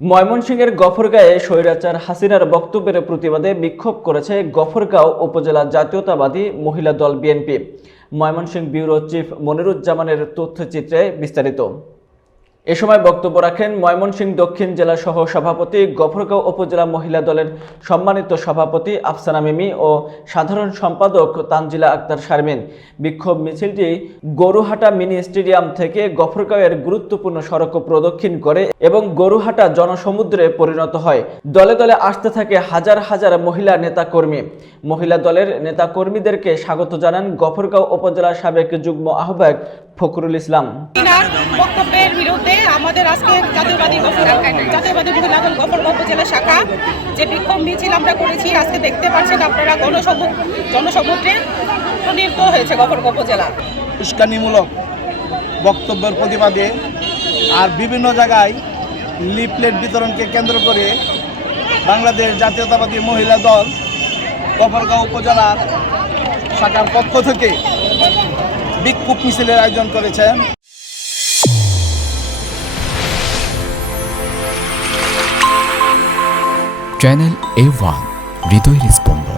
ময়মনসিংহের গফরগাঁয়ে স্বৈরাচার হাসিনার বক্তব্যের প্রতিবাদে বিক্ষোভ করেছে গফরগাঁও উপজেলা জাতীয়তাবাদী মহিলা দল বিএনপি। ময়মনসিংহ ব্যুরো চিফ মনিরুজ্জামানের তথ্যচিত্রে বিস্তারিত। এ সময় বক্তব্য রাখেন ময়মনসিংহ দক্ষিণ জেলা সহ সভাপতি, গফরগাঁও উপজেলা মহিলা দলের সম্মানিত সভাপতি আফসানা মিমি ও সাধারণ সম্পাদক তানজিলা আক্তার শারমিন। বিক্ষোভ মিছিলটি গরুহাটা মিনি স্টেডিয়াম থেকে গফরগাঁওয়ের গুরুত্বপূর্ণ সড়ক প্রদক্ষিণ করে এবং গরুহাটা জনসমুদ্রে পরিণত হয়। দলে দলে আসতে থাকে হাজার হাজার মহিলা নেতাকর্মী। মহিলা দলের নেতাকর্মীদেরকে স্বাগত জানান গফরগাঁও উপজেলার সাবেক যুগ্ম আহ্বায়ক ফখরুল ইসলাম। বক্তব্যের বিরুদ্ধে আমাদের আজকে জাতীয়বাদী মহিলা দল গফরগাঁও উপজেলা শাখা যে বিক্ষোভ মিছিল আমরা করেছি, আজকে দেখতে পাচ্ছেন আপনারা জনসমুদ্রে প্রণীত হয়েছে গফরগাঁও উপজেলা। উস্কানিমূলক বক্তব্যের প্রতিবাদে আর বিভিন্ন জায়গায় লিফলেট বিতরণকে কেন্দ্র করে বাংলাদেশ জাতীয়তাবাদী মহিলা দল গফরগাঁও উপজেলার শাখার পক্ষ থেকে বিক্ষোভ মিছিলের আয়োজন করেছেন। চ্যানেল A1 হৃদয়ের স্পন্দন।